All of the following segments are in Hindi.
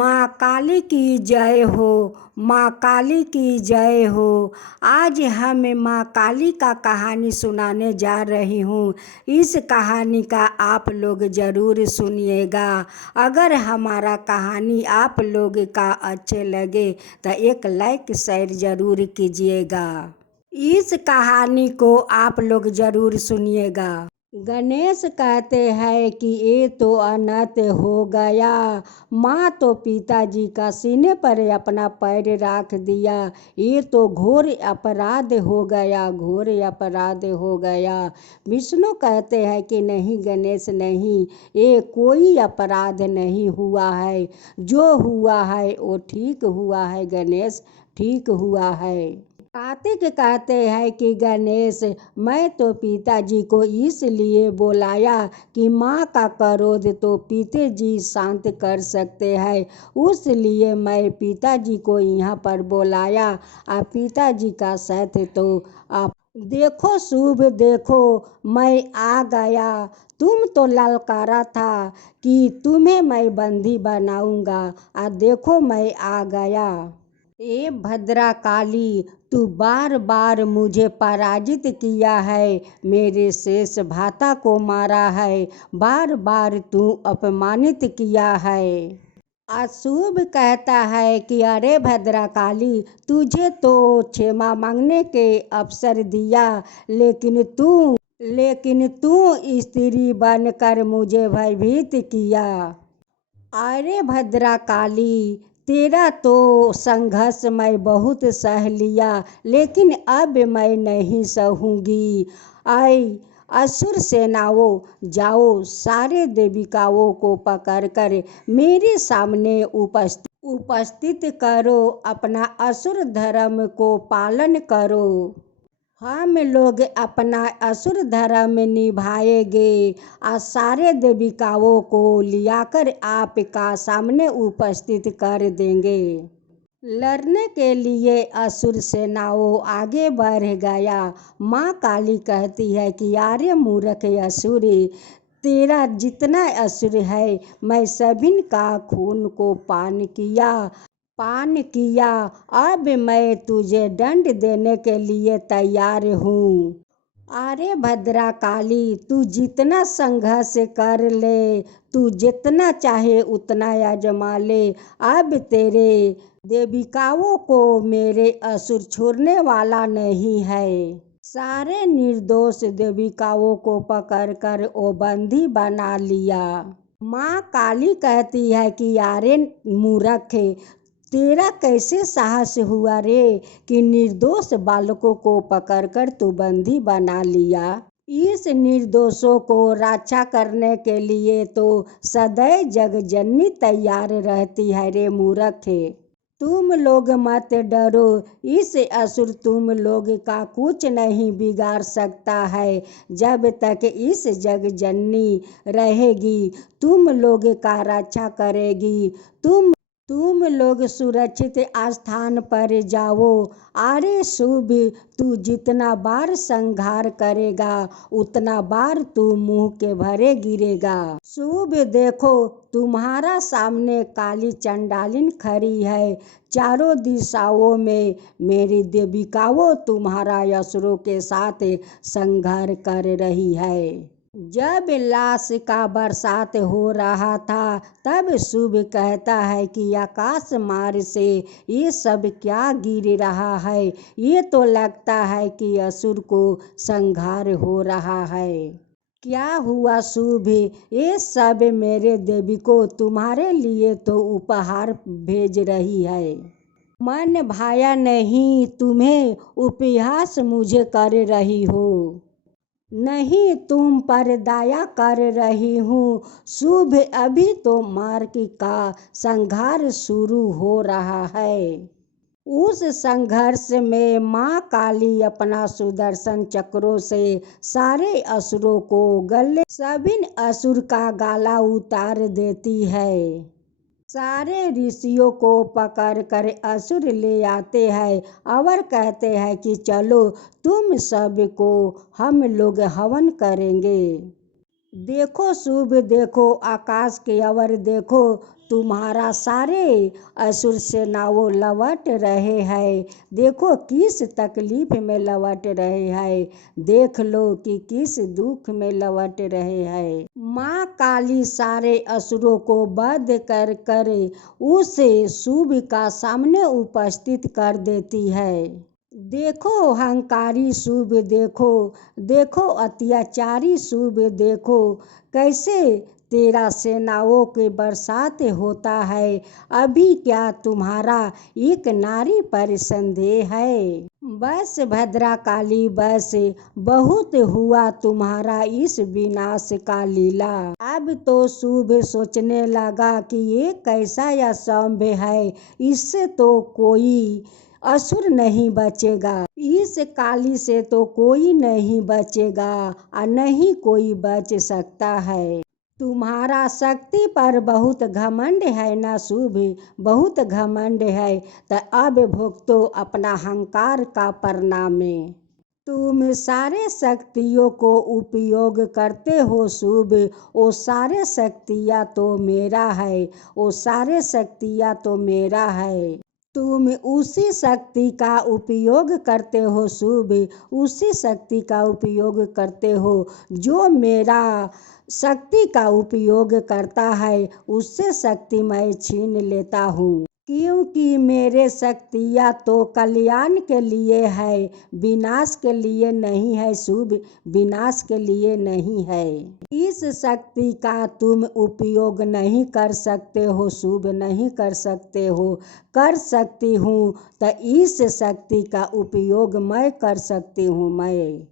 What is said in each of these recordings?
माँ काली की जय हो। माँ काली की जय हो। आज हम माँ काली का कहानी सुनाने जा रही हूँ। इस कहानी का आप लोग ज़रूर सुनिएगा। अगर हमारा कहानी आप लोग का अच्छे लगे तो एक लाइक शेयर ज़रूर कीजिएगा। इस कहानी को आप लोग ज़रूर सुनिएगा। गणेश कहते हैं कि ये तो अनर्थ हो गया। माँ तो पिताजी का सीने पर अपना पैर रख दिया। ये तो घोर अपराध हो गया, घोर अपराध हो गया। विष्णु कहते हैं कि नहीं गणेश नहीं, ये कोई अपराध नहीं हुआ है। जो हुआ है वो ठीक हुआ है गणेश, ठीक हुआ है। कार्तिक कहते हैं कि गणेश, मैं तो पिताजी को इसलिए बुलाया कि माँ का क्रोध तो पिताजी शांत कर सकते हैं, उसलिए मैं पिताजी को यहाँ पर बुलाया। आप पिताजी का साथ तो आप देखो शुभ देखो, मैं आ गया। तुम तो ललकारा था कि तुम्हें मैं बंदी बनाऊंगा, देखो मैं आ गया। ए भद्रा काली, तू बार बार मुझे पराजित किया है, मेरे शेष भाता को मारा है, बार बार तू अपमानित किया है। अशुभ कहता है कि अरे भद्रा काली, तुझे तो क्षमा मांगने के अवसर दिया, लेकिन तू स्त्री बनकर मुझे भयभीत किया। अरे भद्रा काली, तेरा तो संघर्ष मैं बहुत सह लिया, लेकिन अब मैं नहीं सहूंगी। आई असुर सेनाओं, जाओ सारे देविकाओं को पकड़कर मेरे सामने उपस्थित करो, अपना असुर धर्म को पालन करो। हम लोग अपना असुर धर्म निभाएंगे और सारे देविकाओं को लियाकर आपका सामने उपस्थित कर देंगे। लड़ने के लिए असुर सेनाओं आगे बढ़ गया। माँ काली कहती है कि अरे मूर्ख असुर, तेरा जितना असुर है मैं सभी का खून को पान किया। अब मैं तुझे दंड देने के लिए तैयार हूँ। अरे भद्रा काली, तू जितना संघर्ष कर ले, तू जितना चाहे उतना आजमा ले, अब तेरे देविकाओं को मेरे असुर छोड़ने वाला नहीं है। सारे निर्दोष देविकाओं को पकड़कर वो बंदी बना लिया। माँ काली कहती है कि अरे मूर्ख, तेरा कैसे साहस हुआ रे कि निर्दोष बालकों को पकड़कर तू बंदी बना लिया। इस निर्दोषों को रक्षा करने के लिए तो सदैव जगजननी तैयार रहती है रे मूर्ख। तुम लोग मत डरो, इस असुर तुम लोग का कुछ नहीं बिगाड़ सकता है। जब तक इस जगजननी रहेगी तुम लोग का रक्षा करेगी। तुम लोग सुरक्षित स्थान पर जाओ। अरे शुभ, तू जितना बार संहार करेगा उतना बार तू मुंह के भरे गिरेगा। शुभ देखो, तुम्हारा सामने काली चंडालिन खड़ी है, चारों दिशाओं में मेरी देविकाओं तुम्हारा असुरों के साथ संहार कर रही है। जब लाश का बरसात हो रहा था तब शुभ कहता है कि आकाश मार्ग से ये सब क्या गिर रहा है, ये तो लगता है कि असुर को संहार हो रहा है। क्या हुआ शुभ, ये सब मेरे देवी को तुम्हारे लिए तो उपहार भेज रही है। मन भाया नहीं तुम्हें, उपहास मुझे कर रही हो। नहीं, तुम पर दया कर रही हूँ। शुभ, अभी तो मार्ग का संघर्ष शुरू हो रहा है। उस संघर्ष में माँ काली अपना सुदर्शन चक्रों से सारे असुरों को सभी असुर का गला उतार देती है। सारे ऋषियों को पकड़कर असुर ले आते हैं और कहते हैं कि चलो तुम सब को हम लोग हवन करेंगे। देखो शुभ देखो आकाश के अवर देखो, तुम्हारा सारे असुर सेनाओं लौट रहे हैं। देखो किस तकलीफ में लौट रहे हैं, देख लो कि किस दुख में लौट रहे हैं। माँ काली सारे असुरों को वध कर कर उसे शुभ का सामने उपस्थित कर देती है। देखो अहंकारी शुभ देखो, देखो अत्याचारी शुभ देखो, कैसे तेरा सेनाओं के बरसात होता है। अभी क्या तुम्हारा एक नारी पर संदेह है। बस भद्रा काली बस, बहुत हुआ तुम्हारा इस विनाश का लीला। अब तो शुभ सोचने लगा कि ये कैसा असंभव है, इससे तो कोई असुर नहीं बचेगा, इस काली से तो कोई नहीं बचेगा और नहीं कोई बच सकता है। तुम्हारा शक्ति पर बहुत घमंड है ना शुभ, बहुत घमंड है, तो अब भुगतो अपना अहंकार का परिणाम। तुम सारे शक्तियों को उपयोग करते हो शुभ, वो सारे शक्तियाँ तो मेरा है, वो सारे शक्तियाँ तो मेरा है। तुम उसी शक्ति का उपयोग करते हो शुभ, उसी शक्ति का उपयोग करते हो जो मेरा शक्ति का उपयोग करता है, उससे शक्ति मैं छीन लेता हूँ। क्योंकि मेरे शक्तियाँ तो कल्याण के लिए है, विनाश के लिए नहीं है शुभ, विनाश के लिए नहीं है। इस शक्ति का तुम उपयोग नहीं कर सकते हो शुभ, नहीं कर सकते हो। कर सकती हूँ तो इस शक्ति का उपयोग मैं कर सकती हूँ। मैं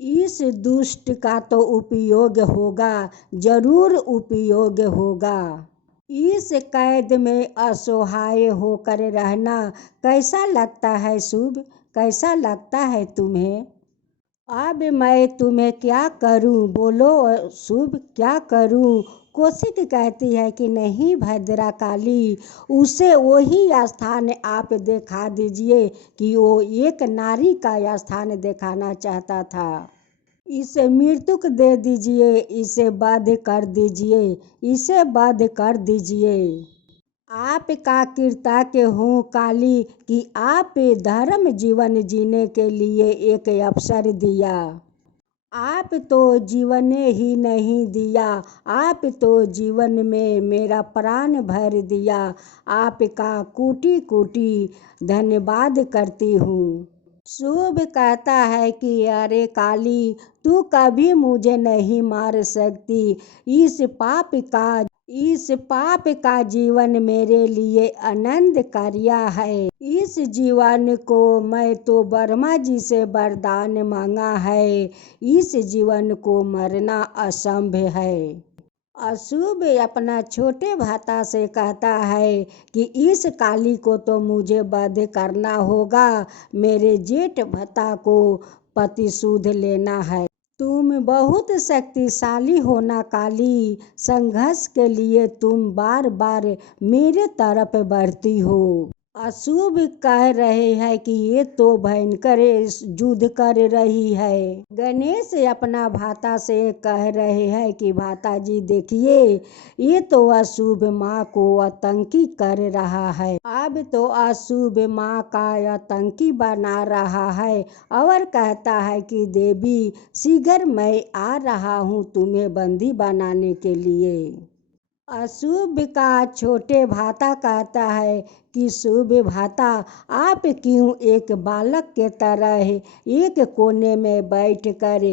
इस दुष्ट का तो उपयोग होगा, जरूर उपयोग होगा। इस कैद में असहाय होकर रहना कैसा लगता है शुभ, कैसा लगता है तुम्हें। अब मैं तुम्हें क्या करूं, बोलो शुभ क्या करूं। कौशिक कहती है कि नहीं भद्रा काली, उसे वही स्थान आप दिखा दीजिए कि वो एक नारी का स्थान दिखाना चाहता था। इसे मृत्युक दे दीजिए, इसे वध कर दीजिए, इसे वध कर दीजिए। आपका कृतज्ञ हूँ काली कि आप धर्म जीवन जीने के लिए एक अवसर दिया। आप तो जीवन ही नहीं दिया, आप तो जीवन में मेरा प्राण भर दिया। आपका कोटि कोटि धन्यवाद करती हूँ। शुभ कहता है कि अरे काली, तू कभी मुझे नहीं मार सकती। इस पाप का जीवन मेरे लिए आनंद कार्य है। इस जीवन को मैं तो ब्रह्मा जी से वरदान मांगा है, इस जीवन को मरना असंभव है। अशुभ अपना छोटे भ्राता से कहता है कि इस काली को तो मुझे वध करना होगा, मेरे जेठ भ्राता को प्रतिशोध लेना है। तुम बहुत शक्तिशाली हो ना काली, संघर्ष के लिए तुम बार बार मेरे तरफ बढ़ती हो। अशुभ कह रहे हैं कि ये तो भयंकर युद्ध कर रही है। गणेश अपना भ्राता से कह रहे हैं कि भ्राता जी देखिए, ये तो अशुभ माँ को आतंकी कर रहा है। अब तो अशुभ माँ का आतंकी बना रहा है और कहता है कि देवी शीघ्र मैं आ रहा हूँ तुम्हें बंदी बनाने के लिए। अशुभ का छोटे भ्राता कहता है कि शुभ भ्राता, आप क्यों एक बालक के तरह एक कोने में बैठकर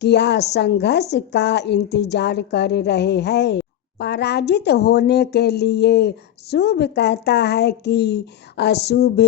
क्या संघर्ष का इंतजार कर रहे हैं, पराजित होने के लिए। शुभ कहता है कि अशुभ,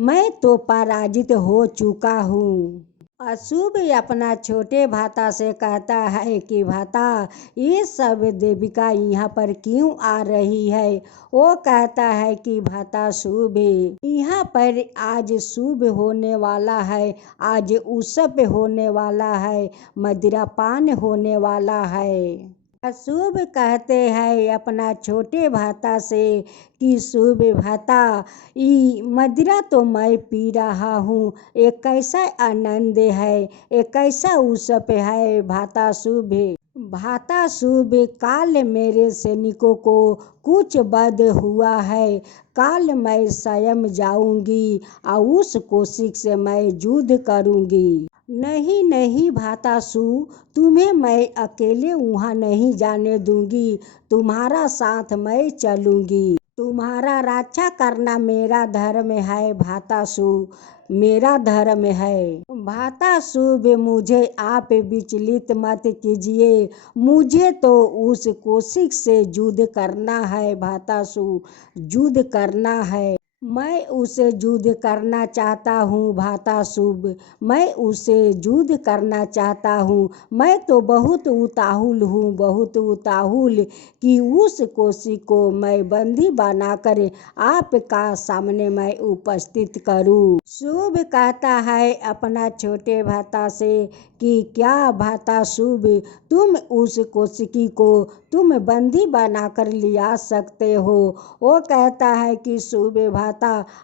मैं तो पराजित हो चुका हूँ। अशुभ अपना छोटे भ्राता से कहता है कि भ्राता, ये सब देविका यहाँ पर क्यों आ रही है। वो कहता है कि भ्राता शुभ, यहाँ पर आज शुभ होने वाला है, आज उत्सव होने वाला है, मदिरापान होने वाला है। शुभ कहते हैं अपना छोटे भाता से कि शुभ भाता ई मदिरा तो मैं पी रहा हूँ, एक कैसा आनंद है, एक कैसा उसप है भाता शुभ। भाता शुभ काल मेरे सैनिकों को कुछ बद हुआ है, काल मैं स्वयं जाऊंगी और उस कोशिश से मैं युद्ध करूंगी। नहीं नहीं भातासु, तुम्हें मैं अकेले वहाँ नहीं जाने दूंगी, तुम्हारा साथ मैं चलूंगी। तुम्हारा रक्षा करना मेरा धर्म है भातासु, मेरा धर्म है। भातासु मुझे आप विचलित मत कीजिए, मुझे तो उस कोशिश से युद्ध करना है भातासु, युद्ध करना है। मैं उसे युद्ध करना चाहता हूँ भातासुब, मैं उसे युद्ध करना चाहता हूँ। मैं तो बहुत उताहुल हूँ, बहुत उताहुल कि उस कोशिश को मैं बंदी बनाकर आपका सामने मैं उपस्थित करूँ। शुभ कहता है अपना छोटे भाता से कि क्या भाता शुभ, तुम उस कोशिकी को तुम बंदी बनाकर लिया सकते हो। वो कहता है कि शुभ भाता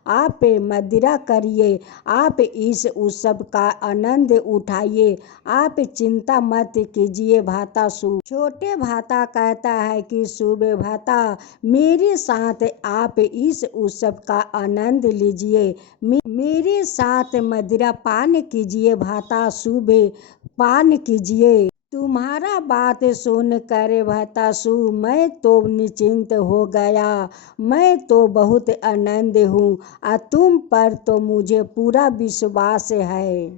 आप मदिरा करिए, आप इस उत्सव का आनंद उठाइए, आप चिंता मत कीजिए भाता शुभ। छोटे भाता कहता है कि शुभ भाता मेरे साथ आप इस उत्सव का आनंद लीजिए, मेरे साथ मदिरा पान कीजिए भाता शुभ, पान कीजिए। तुम्हारा बात सुन कर भातासु मैं तो निश्चिंत हो गया, मैं तो बहुत आनंद हूँ और तुम पर तो मुझे पूरा विश्वास है।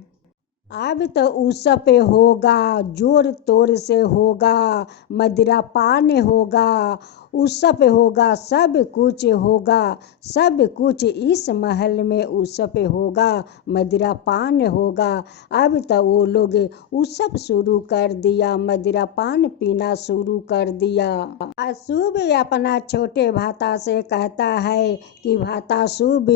अब तो उत्सव होगा, जोर तोर से होगा, मदिरा पान होगा, उत्सव होगा, सब कुछ होगा, सब कुछ इस महल में उत्सव होगा, मदिरा पान होगा। अब तो वो लोग उत्सव शुरू कर दिया, मदिरा पान पीना शुरू कर दिया। अशुभ अपना छोटे भाता से कहता है कि भाता शुभ,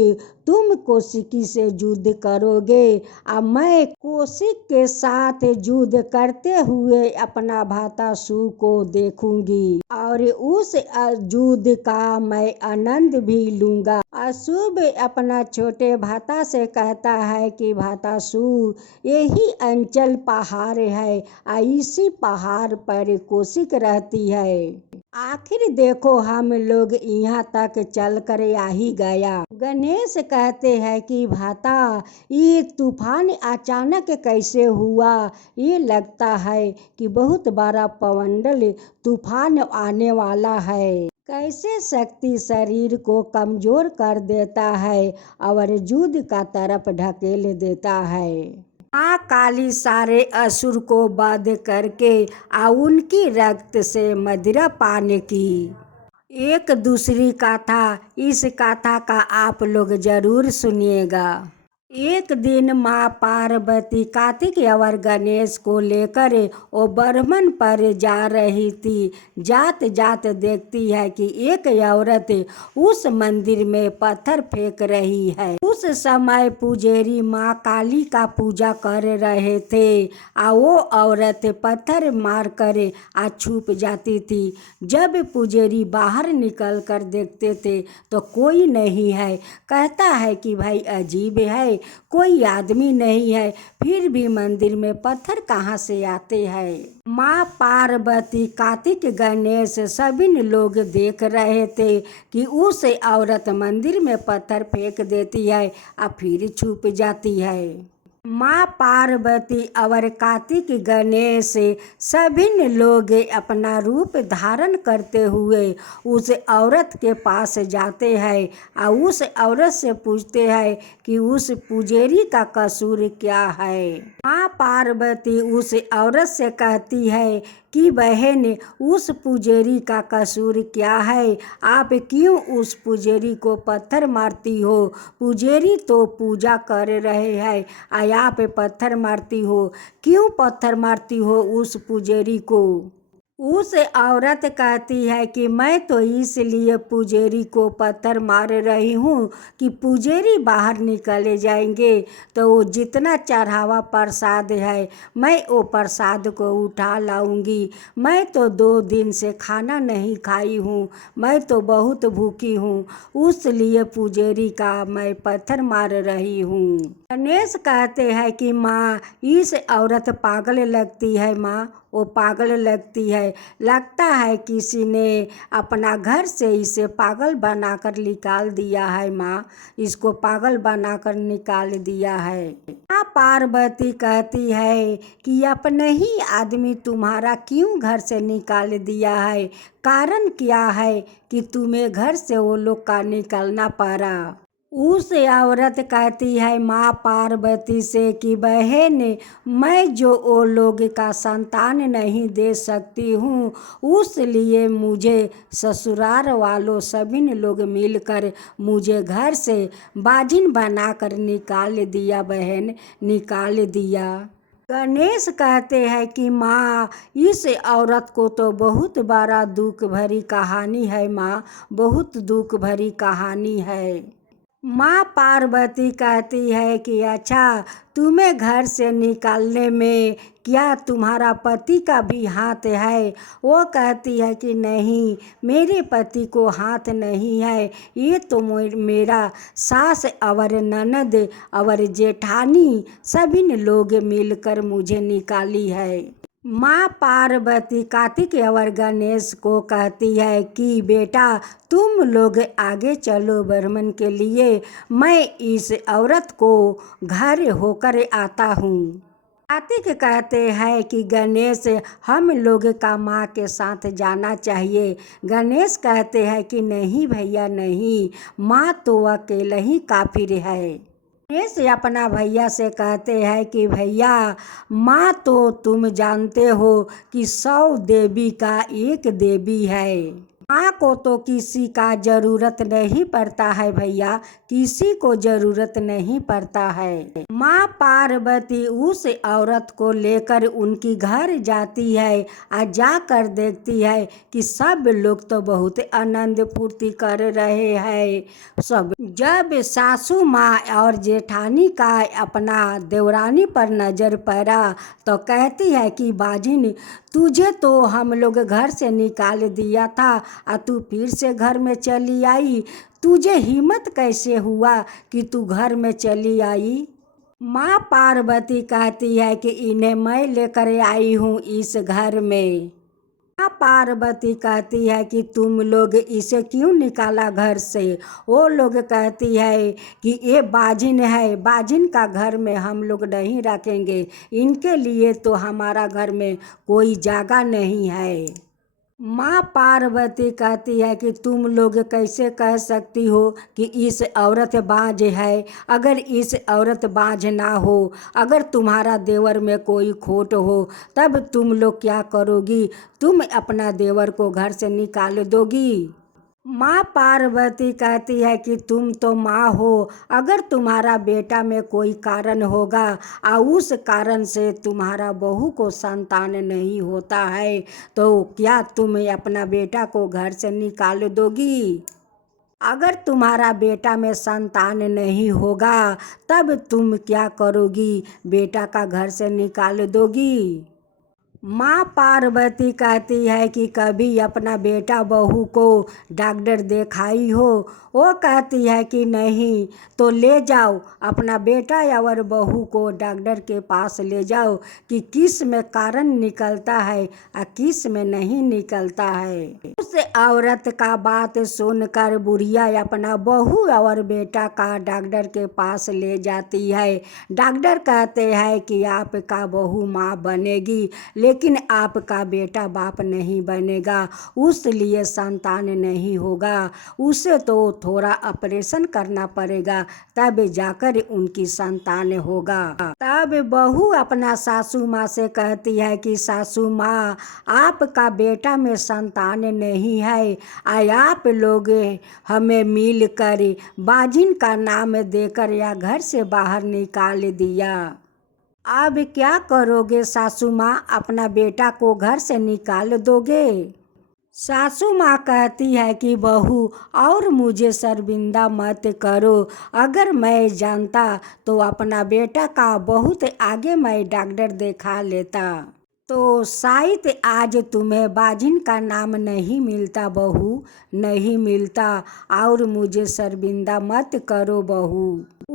तुम कोशिकी से युद्ध करोगे और मैं कोशिक के साथ युद्ध करते हुए अपना भातासु को देखूंगी और उस युद्ध का मैं आनंद भी लूंगा। अशुभ अपना छोटे भाता से कहता है कि भातासु, यही अंचल पहाड़ है और इसी पहाड़ पर कोशिक रहती है। आखिर देखो हम लोग यहाँ तक चल कर आ ही गया। गणेश कहते हैं कि भाता ये तूफान अचानक कैसे हुआ, ये लगता है कि बहुत बड़ा पवंडल तूफान आने वाला है। कैसे शक्ति शरीर को कमजोर कर देता है और युद्ध का तरफ ढकेल देता है। माँ काली सारे असुर को वध करके और उनकी रक्त से मदिरा पान की। एक दूसरी गाथा, इस गाथा का आप लोग जरूर सुनिएगा। एक दिन माँ पार्वती कार्तिक और गणेश को लेकर वो ब्रह्मन पर जा रही थी। जात जात देखती है कि एक औरत उस मंदिर में पत्थर फेंक रही है। उस समय पुजारी माँ काली का पूजा कर रहे थे और वो औरत पत्थर मार कर छुप जाती थी। जब पुजारी बाहर निकल कर देखते थे तो कोई नहीं है। कहता है कि भाई अजीब है, कोई आदमी नहीं है, फिर भी मंदिर में पत्थर कहाँ से आते हैं। माँ पार्वती कार्तिक गणेश सभी लोग देख रहे थे कि उस औरत मंदिर में पत्थर फेंक देती है और फिर छुप जाती है। माँ पार्वती और कार्तिक गणेश सभी लोग अपना रूप धारण करते हुए उस औरत के पास जाते हैं और उस औरत से पूछते हैं कि उस पुजारी का कसूर क्या है। माँ पार्वती उस औरत से कहती है कि बहन, उस पुजारी का कसूर क्या है, आप क्यों उस पुजारी को पत्थर मारती हो। पुजारी तो पूजा कर रहे हैं और आप पत्थर मारती हो, क्यों पत्थर मारती हो उस पुजारी को। उस औरत कहती है कि मैं तो इसलिए पुजारी को पत्थर मार रही हूँ कि पुजारी बाहर निकले जाएंगे तो वो जितना चढ़ावा प्रसाद है मैं वो प्रसाद को उठा लाऊंगी। मैं तो 2 दिन से खाना नहीं खाई हूँ, मैं तो बहुत भूखी हूँ, उसलिए पुजारी का मैं पत्थर मार रही हूँ। गणेश कहते हैं कि माँ इस औरत पागल लगती है, माँ वो पागल लगती है, लगता है किसी ने अपना घर से इसे पागल बनाकर निकाल दिया है। माँ इसको पागल बनाकर निकाल दिया है। माँ पार्वती कहती है कि अपने ही आदमी तुम्हारा क्यों घर से निकाल दिया है, कारण क्या है कि तुम्हें घर से वो लोग का निकलना पड़ा। उस औरत कहती है माँ पार्वती से कि बहन मैं जो वो लोग का संतान नहीं दे सकती हूँ, उसलिए मुझे ससुराल वालों सभी लोग मिलकर मुझे घर से बाजिन बनाकर निकाल दिया, बहन निकाल दिया। गणेश कहते हैं कि माँ इस औरत को तो बहुत बड़ा दुख भरी कहानी है, माँ बहुत दुख भरी कहानी है। माँ पार्वती कहती है कि अच्छा तुम्हें घर से निकालने में क्या तुम्हारा पति का भी हाथ है। वो कहती है कि नहीं मेरे पति को हाथ नहीं है, ये तो मेरा सास और ननद और जेठानी सभी लोग मिलकर मुझे निकाली है। माँ पार्वती कार्तिक और गणेश को कहती है कि बेटा तुम लोग आगे चलो भ्रमण के लिए, मैं इस औरत को घर होकर आता हूँ। कार्तिक कहते हैं कि गणेश हम लोग का माँ के साथ जाना चाहिए। गणेश कहते हैं कि नहीं भैया नहीं, माँ तो अकेले ही काफी है। गणेश अपना भैया से कहते हैं कि भैया माँ तो तुम जानते हो कि 100 देवी का एक देवी है, माँ को तो किसी का ज़रूरत नहीं पड़ता है भैया, किसी को ज़रूरत नहीं पड़ता है। माँ पार्वती उस औरत को लेकर उनकी घर जाती है और जाकर देखती है कि सब लोग तो बहुत आनंद फूर्ति कर रहे हैं। सब जब सासू माँ और जेठानी का अपना देवरानी पर नज़र पड़ा तो कहती है कि बाजिन तुझे तो हम लोग घर से निकाल दिया था और तू फिर से घर में चली आई, तुझे हिम्मत कैसे हुआ कि तू घर में चली आई। माँ पार्वती कहती है कि इन्हें मैं लेकर आई हूँ इस घर में। माँ पार्वती कहती है कि तुम लोग इसे क्यों निकाला घर से। वो लोग कहती है कि ये बाजिन है, बाजिन का घर में हम लोग नहीं रखेंगे, इनके लिए तो हमारा घर में कोई जगह नहीं है। माँ पार्वती कहती है कि तुम लोग कैसे कह सकती हो कि इस औरत बाँझ है। अगर इस औरत बाँझ ना हो, अगर तुम्हारा देवर में कोई खोट हो तब तुम लोग क्या करोगी, तुम अपना देवर को घर से निकाल दोगी। माँ पार्वती कहती है कि तुम तो माँ हो, अगर तुम्हारा बेटा में कोई कारण होगा और उस कारण से तुम्हारा बहू को संतान नहीं होता है तो क्या तुम अपना बेटा को घर से निकाल दोगी। अगर तुम्हारा बेटा में संतान नहीं होगा तब तुम क्या करोगी, बेटा का घर से निकाल दोगी। माँ पार्वती कहती है कि कभी अपना बेटा बहू को डॉक्टर दिखाई हो। वो कहती है कि नहीं, तो ले जाओ अपना बेटा और बहू को डॉक्टर के पास ले जाओ कि किस में कारण निकलता है और किस में नहीं निकलता है। उस औरत का बात सुनकर बुढ़िया अपना बहू और बेटा का डॉक्टर के पास ले जाती है। डॉक्टर कहते हैं कि आपका बहू माँ बनेगी लेकिन आपका बेटा बाप नहीं बनेगा, उसलिए संतान नहीं होगा, उसे तो थोड़ा ऑपरेशन करना पड़ेगा तब जाकर उनकी संतान होगा। तब बहू अपना सासू माँ से कहती है कि सासू माँ आपका बेटा में संतान नहीं है, आप लोग हमें मिलकर बाजिन का नाम देकर या घर से बाहर निकाल दिया। अब क्या करोगे सासू माँ, अपना बेटा को घर से निकाल दोगे? सासू माँ कहती है कि बहू और मुझे शर्मिंदा मत करो। अगर मैं जानता तो अपना बेटा का बहुत आगे मैं डॉक्टर दिखा लेता। तो शायद आज तुम्हें बाजिन का नाम नहीं मिलता बहू, नहीं मिलता। और मुझे शर्मिंदा मत करो बहू।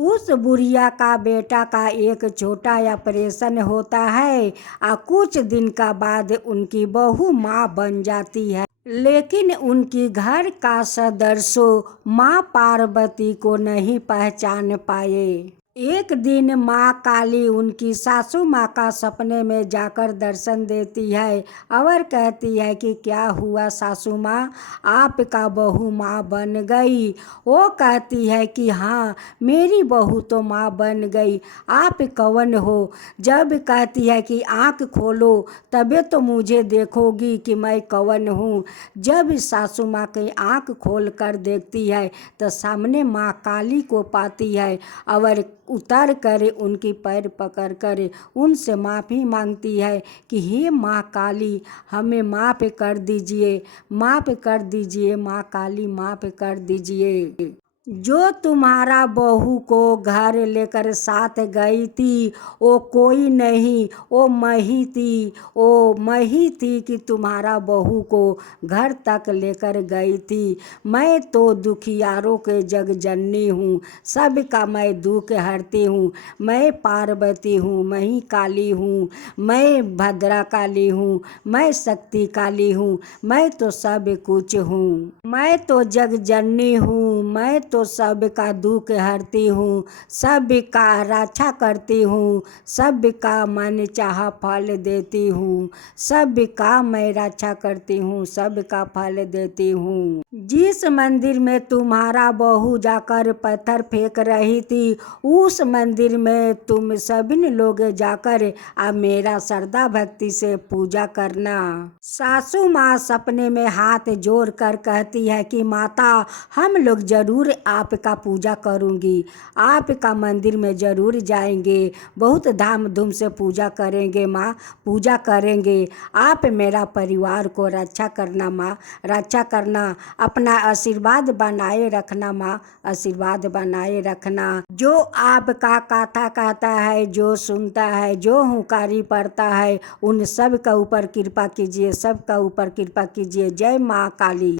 उस बुढ़िया का बेटा का एक छोटा ऑपरेशन होता है और कुछ दिन का बाद उनकी बहू माँ बन जाती है। लेकिन उनकी घर का सदस्य माँ पार्वती को नहीं पहचान पाए। एक दिन माँ काली उनकी सासू माँ का सपने में जाकर दर्शन देती है और कहती है कि क्या हुआ सासू माँ, आपका बहू माँ बन गई। वो कहती है कि हाँ, मेरी बहू तो माँ बन गई, आप कौन हो? जब कहती है कि आँख खोलो तबे तो मुझे देखोगी कि मैं कौन हूँ। जब सासू माँ की आँख खोल कर देखती है तो सामने माँ काली को पाती है और उतर कर उनकी पैर पकड़ कर उनसे माफ़ी मांगती है कि हे माँ काली, हमें माफ़ कर दीजिए, माफ़ कर दीजिए माँ काली, माफ़ कर दीजिए। जो तुम्हारा बहू को घर लेकर साथ गई थी वो कोई नहीं, वो मैं ही थी, वो मैं ही थी कि तुम्हारा बहू को घर तक लेकर गई थी। मैं तो दुखियारों के जग जननी हूँ, सबका मैं दुख हरती हूँ। मैं पार्वती हूँ, मैं ही काली हूँ, मैं भद्रा काली हूँ, मैं शक्ति काली हूँ, मैं तो सब कुछ हूँ। मैं तो जग जननी हूँ, मैं तो सबका दुख हरती हूँ, सबका रक्षा करती हूँ, सबका मन चाहा फल देती हूँ, सबका मैं रक्षा करती हूँ, सबका फल देती हूँ। जिस मंदिर में तुम्हारा बहू जाकर पत्थर फेंक रही थी उस मंदिर में तुम सभी लोग जाकर अब मेरा श्रद्धा भक्ति से पूजा करना। सासू माँ सपने में हाथ जोड़ कर कहती है कि माता, हम लोग जरूर आपका पूजा करूँगी, आपका मंदिर में ज़रूर जाएंगे, बहुत धाम धूम से पूजा करेंगे माँ, पूजा करेंगे। आप मेरा परिवार को रक्षा करना माँ, रक्षा करना, अपना आशीर्वाद बनाए रखना माँ, आशीर्वाद बनाए रखना। जो आपका कथा कहता है, जो सुनता है, जो हुंकारी पड़ता है, उन सब का ऊपर कृपा कीजिए, सब का ऊपर कृपा कीजिए। जय माँ काली।